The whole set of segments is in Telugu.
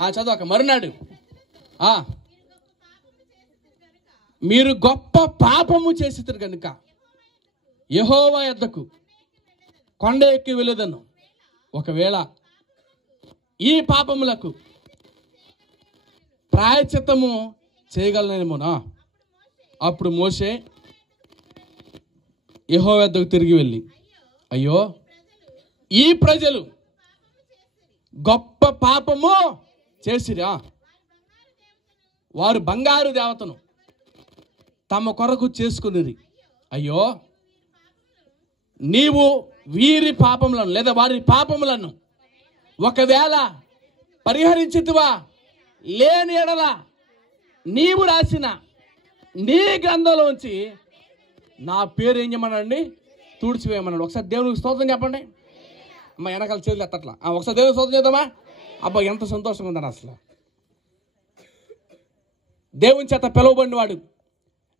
చదవక మరునాడు మీరు గొప్ప పాపము చేసిరు కనుక యెహోవా యొద్దకు కొండ ఎక్కి వెళ్ళుదను. ఒకవేళ ఈ పాపములకు ప్రాయశ్చిత్తము చేయగలనేమోనా. అప్పుడు మోషే యెహోవా యొద్దకు తిరిగి వెళ్ళి, అయ్యో ఈ ప్రజలు గొప్ప పాపము చేసిరా. వారు బంగారు దేవతను తమ కొరకు చేసుకునిరి. అయ్యో నీవు వీరి పాపములను లేదా వారి పాపములను ఒకవేళ పరిహరించుతువా, లేని ఎడల నీవు రాసిన నీ గ్రంథంలోంచి నా పేరు ఏం చేయమనండి, తుడిచివేయమన్నాడు. ఒకసారి దేవునికి స్తోత్రం చెప్పండి. అమ్మ వెనకాల చేతులు ఎత్తట్లా. ఒకసారి దేవునికి స్తోత్రం చేద్దామా? అబ్బా ఎంత సంతోషంగా ఉందని అసలు. దేవుని చేత పిలువబడిన వాడు,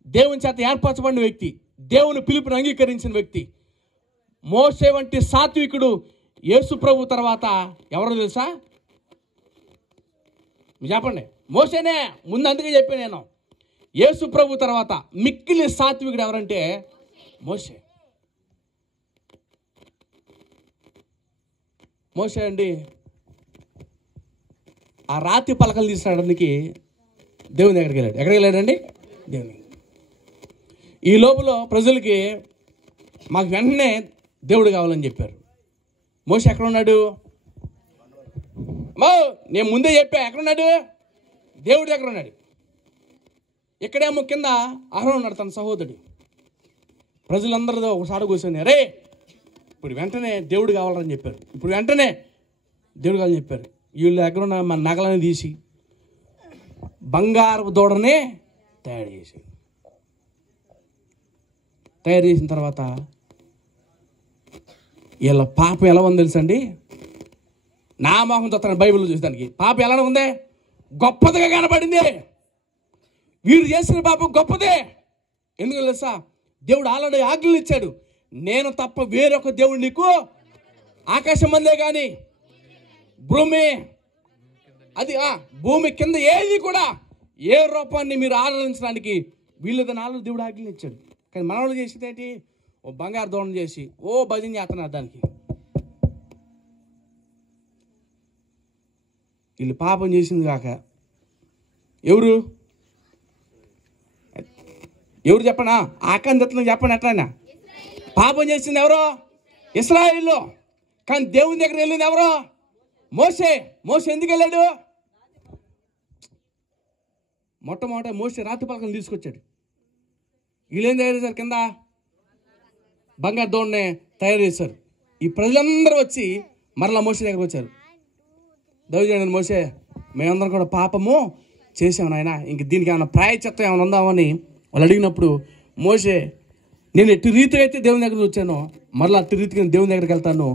దేవుని చేత ఏర్పరచబడిన వ్యక్తి, దేవుని పిలుపుని అంగీకరించిన వ్యక్తి, మోషే వంటి సాత్వికుడు యేసు ప్రభు తర్వాత ఎవరో తెలుసా? చెప్పండి. మోషేనే ముందు, అందుకే చెప్పాను నేను. యేసు ప్రభు తర్వాత మిక్కిలి సాత్వికుడు ఎవరంటే మోషే. మోషే అండి ఆ రాతి పలకలు తీసుకురావడానికి దేవుని దగ్గరికి వెళ్ళాడు. ఎక్కడికి వెళ్ళాడండి? దేవుని. ఈ లోపల ప్రజలకి మాకు వెంటనే దేవుడు కావాలని చెప్పారు. మోషే ఎక్కడున్నాడు? నేను ముందే చెప్పా, ఎక్కడున్నాడు? దేవుడి దగ్గర ఉన్నాడు. ఇక్కడేమో కింద అహరోను ఉన్నాడు, తన సహోదరుడు. ప్రజలందరితో ఒకసారి కూర్చొని, రే ఇప్పుడు వెంటనే దేవుడు కావాలని చెప్పారు. ఇప్పుడు వెంటనే దేవుడు కావాలని చెప్పారు. వీళ్ళు దగ్గర ఉన్న మన నగలని తీసి బంగారు దూడనే తయారు చేసిన తర్వాత వీళ్ళ పాపం ఎలా ఉందో తెలుసండి. నా మోహం చూస్తాను బైబిల్లో చూసేదానికి. పాపం ఎలా ఉందే? గొప్పదిగా కనబడింది. వీడు చేసిన పాపం గొప్పదే. ఎందుకు తెలుసా? దేవుడు ఆల్రెడీ ఆజ్ఞలు ఇచ్చాడు. నేను తప్ప వేరొక దేవుడు నీకు ఆకాశం మందే కానీ భూమి అది భూమి కింద ఏది కూడా ఏ రూపాన్ని మీరు ఆరాధించడానికి వీళ్ళదని ఆల్రెడీ దేవుడు ఆజ్ఞలు ఇచ్చాడు. కానీ మనవాళ్ళు చేసేది ఏంటి? ఓ బంగారు దోణం చేసి భజన చేస్తున్నారు దానికి. వీళ్ళు పాపం చేసింది కాక ఎవరు చెప్పనా? ఆకాంక్షను చెప్పండి. ఎట్లయినా పాపం చేసింది ఎవరో? ఇశ్రాయేలు. కానీ దేవుని దగ్గర వెళ్ళింది ఎవరో? మోషే. మోషే ఎందుకు వెళ్ళాడు? మొట్టమొదట మోషే రాతి పలకలు తీసుకొచ్చాడు. వీళ్ళేం తయారు చేశారు? కింద బంగారు దోణ్ణి తయారు చేశారు. ఈ ప్రజలందరూ వచ్చి మరలా మోషే దగ్గరకు వచ్చారు. దైవజనుడు మోషే, మేమందరం కూడా పాపము చేసాము నాయన, ఇంక దీనికి ఏమైనా ప్రాయశ్చిత్తం ఏమైనా ఉందామని వాళ్ళు అడిగినప్పుడు మోషే, నేను ఎట్టి రీతిగా అయితే దేవుని దగ్గర వచ్చానో మరలా అట్టి రీతిగా దేవుని దగ్గరికి వెళ్తాను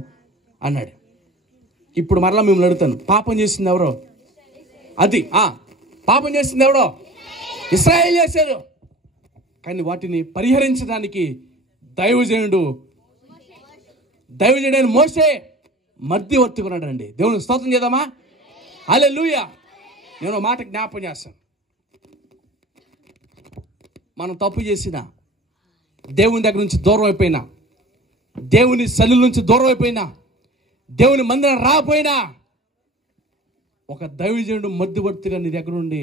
అన్నాడు. ఇప్పుడు మరలా మిమ్మల్ని అడుగుతాను, పాపం చేసింది ఎవరో? అది పాపం చేసింది ఎవరో? ఇశ్రాయేలు చేశారు. కానీ వాటిని పరిహరించడానికి దైవజనుడైన మోషే మధ్యవర్తికున్నాడండి. దేవునికి స్తోత్రం చేద్దామా? హల్లెలూయా. నేను మాట జ్ఞాపకం చేస్తాను. మనం తప్పు చేసినా, దేవుని దగ్గర నుంచి దూరం అయిపోయినా, దేవుని సన్నిధి నుంచి దూరం అయిపోయినా, దేవుని మందిరం రాకపోయినా, ఒక దైవజనుడు మధ్యవర్తిగా నీ దగ్గర ఉండి